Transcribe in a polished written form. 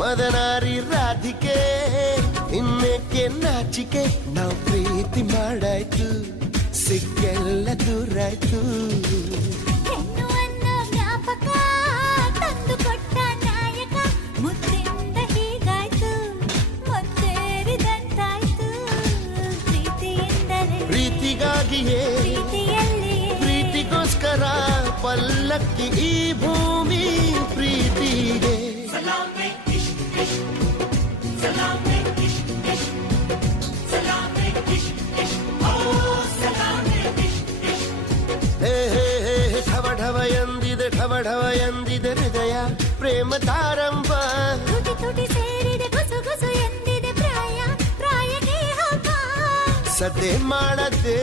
ಮದನಾರಿ ರಾಧಿಕೆ ಇನ್ನೇಕೆ ನಾಚಿಕೆ ನಾವು ಪ್ರೀತಿ ಮಾಡಾಯ್ತು ಸಿಕ್ಕೆಲ್ಲ ದೂರಾಯ್ತು ಹೆಣ್ಣುವನ್ನ ಜ್ಞಾಪಕ ತಂದು ಕೊಟ್ಟ ನಾಯಕ ಮುದ್ದಿಂದ ಹೀಗಾಯ್ತು ಮುತ್ತೇರಿದಂತಾಯ್ತು ಪ್ರೀತಿಯಿಂದಲೇ ಪ್ರೀತಿಗಾಗಿಯೇ ಪ್ರೀತಿಯಲ್ಲಿಯೇ ಪ್ರೀತಿಗೋಸ್ಕರ ಪಲ್ಲಕ್ಕಿ ಈ ಭೂಮಿ ಪ್ರೀತಿಗೆ ಢವ ಎಂದಿದೆ ಢವ ಢವ ಎಂದಿದೆ ಹೃದಯ ಪ್ರೇಮ ತಾರಂಭ ತುಟಿ ತುಟಿ ಸೇರಿದೆ ಗುಸು ಗುಸು ಎಂದಿದೆ ಪ್ರಾಯ ಪ್ರಾಯಕ್ಕೆ ಹಬ್ಬ ಸದ್ದೆ ಮಾಡದೆ